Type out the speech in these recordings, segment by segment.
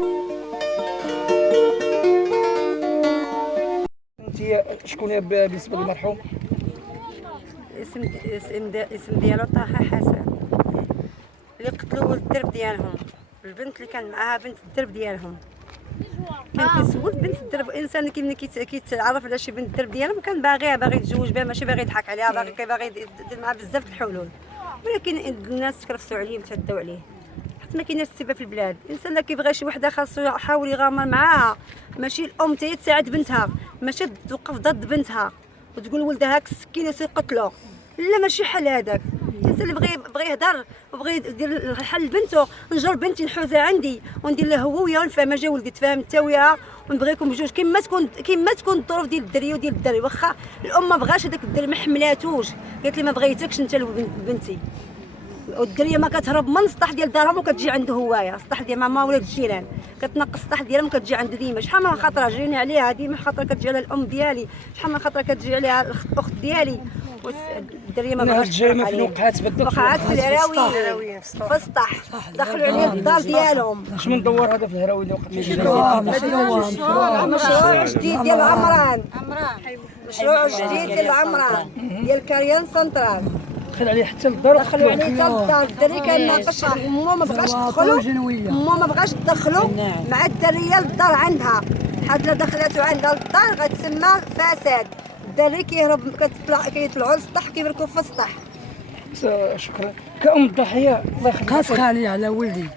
انت شكون بالنسبه للمرحوم؟ اسم ديالو طه حسن، اللي قتلوا الدرب ديالهم. البنت اللي كان معاها بنت الدرب ديالهم، كان كيسول بنت الدرب. الانسان كي كيتعرف على شي بنت الدرب ديالهم كان باغيها، باغي يتزوج بها، ماشي باغي يضحك عليها، باغي يدير معها بزاف د الحلول. ولكن الناس تكرفسوا عليه وتعداو عليه، حيت ما كايناش السبه في البلاد. الانسان اللي كيبغي شي وحده خاصو يحاول يغامر معاها، ماشي الام تاهي تساعد بنتها، ماشي توقف ضد بنتها وتقول ولدها هاك السكينه سي قتلو. لا، ماشي حل هذاك. الانسان اللي بغى يهضر وبغى يدير الحل لبنته، نجر بنتي نحوزها عندي وندير له هو وياها ونفهم جا ولدي، تفاهم انت وياها ونبغيكم بجوج كيما تكون الظروف ديال الدريه وديال الدري. واخا الام ما بغاش هذاك الدري، ما حملاتوش، قالت لي ما بغيتكش انت بنتي. والدريه ما كتهرب من السطح ديال دارهم وكتجي عنده هوايه، السطح ديال ماما ولاد الجيران، كتنقص السطح ديالهم وكتجي عنده ديما. شحال من خطره جرينا عليها، ديما خطره كتجي على الام ديالي، شحال من خطره كتجي عليها الاخت ديالي. الدريه ما بغاش الجريمه فين وقعت بالضبط؟ وقعت في الهراوي في السطح، دخلوا عليه الدار ديالهم. شنو ندور هذا في الهراوي اللي وقعت فيه؟ مشروع جديد ديال عمران، مشروع جديد ديال عمران ديال كاريان سنترال. دخل عليه حتى للدار، دخلوا عليه حتى للدار. الدري كان ناقش، مو ما بغاش تدخلوا، مو ما بغاش تدخلوا مع الدريه للدار عندها، حيت لا دخلاتو عندها للدار غتسمى فساد. الدري كيهرب، كيطلعوا للسطح، كيبركوا في السطح. شكرا. كأم الضحيه الله يخليك، قاسقاني على ولدي،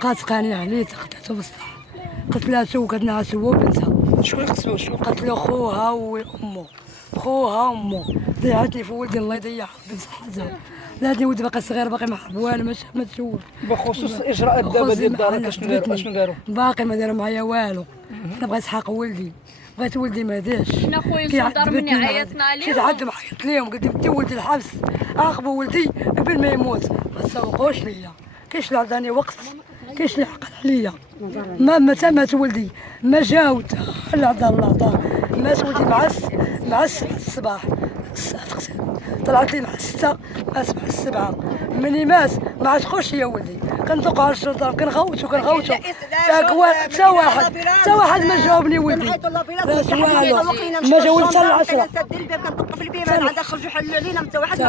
قاسقاني عليه، تقتلته بالسطح، قتلاتو وكتنعسو هو وبنتها. شكون قتلو؟ قتلوا خوها وامه، خوها وامه. ضيعتني في ولدي، الله يضيعها بصحته. لاتني ولدي باقي صغير، باقي ما حب والو، ما تزوج. بخصوص الاجراءات دابا ديال الدار اشنو داروا؟ باقي ما داروا معايا والو. انا بغيت اسحق ولدي، بغيت ولدي ما داش. حنا خويا شنو دار مني عيطنا عليهم، كنت عندهم عيطت ليهم، قلت لهم دي ولدي الحبس، عاقبوا ولدي قبل ما يموت، ما تسوقوش ليا. كاينش اللي عطاني وقت، كاينش اللي عقل عليا. متى مات ولدي ما جاو اللي عطاه الله عطاه. مات ولدي مع الصباح، الساعة تقسم طلعت لي مع 6، مات مع 7. مني مات ما عادش خوش هي ولدي. كندق على الشرطه، كنغوتو حتى واحد ما جاوبني ولدي. ما جاو حتى ل10. سد الباب، كندق في البيبان عاد خرجوا حلوا علينا، حتى واحد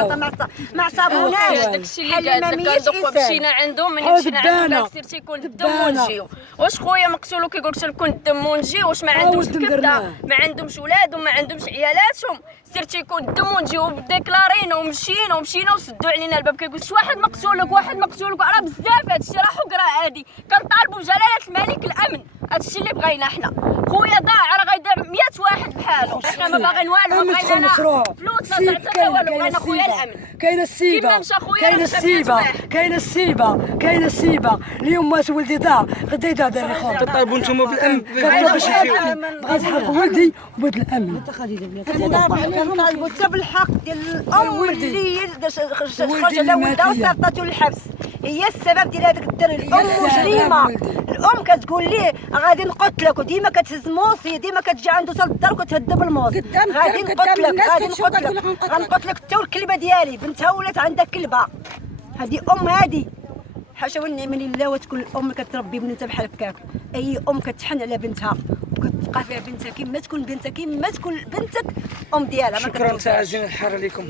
ما عصابوناش. داكشي اللي قال لك كندقوا مشينا عندهم، ملي مشينا عندهم سير تيكون الدم ونجيو. واش خويا مقتول وكيقول لك تيكون الدم ونجيو؟ واش ما عندهمش الكبده، ما عندهمش ولاد وما عندهمش عيالاتهم؟ سير تيكون الدم ونجيو. ديكلارينا ومشينا وسدوا علينا الباب، كيقول شي واحد مقتولك راه بزاف هادشي، راه حكره هادي. كنطالبوا بجلاله الملك الامن، هادشي اللي بغينا حنا. خويا ضاع، راه غيضيع 100 واحد بحالو. حنا ما باغيين والو، ما بغينا فلوس، لا تعطينا والو، بغينا خويا الامن. كاينه السيبه، كاينه السيبه اليوم مات ولدي ضاع، غدا يضيع داري خويا. طيبوا نتوما بالامن باش بغيت نحق ولدي وبغيت الامن. كنطالبوا حتى بالحق ديال الام اللي خرج على ولدها وصيفطاتو للحبس، هي السبب ديال هذاك الدري. الام مجرمه، الام كتقول ليه غادي نقتلك، وديما كتهز موصي، ديما كتجي عنده حتى للدار وكتهدب الموص. غادي نقتلك، غنقتلك انت والكلبه ديالي. بنتها ولات عندها كلبه، هذه ام هذه. حاشا والنعمه لله وتكون الام كتربي بنتها بحال هكاك. اي ام كتحن على بنتها وكتبقى فيها بنتها كما تكون بنتها، كما تكون بنتك ام ديالها. شكرا تعازينا الحاره لكم.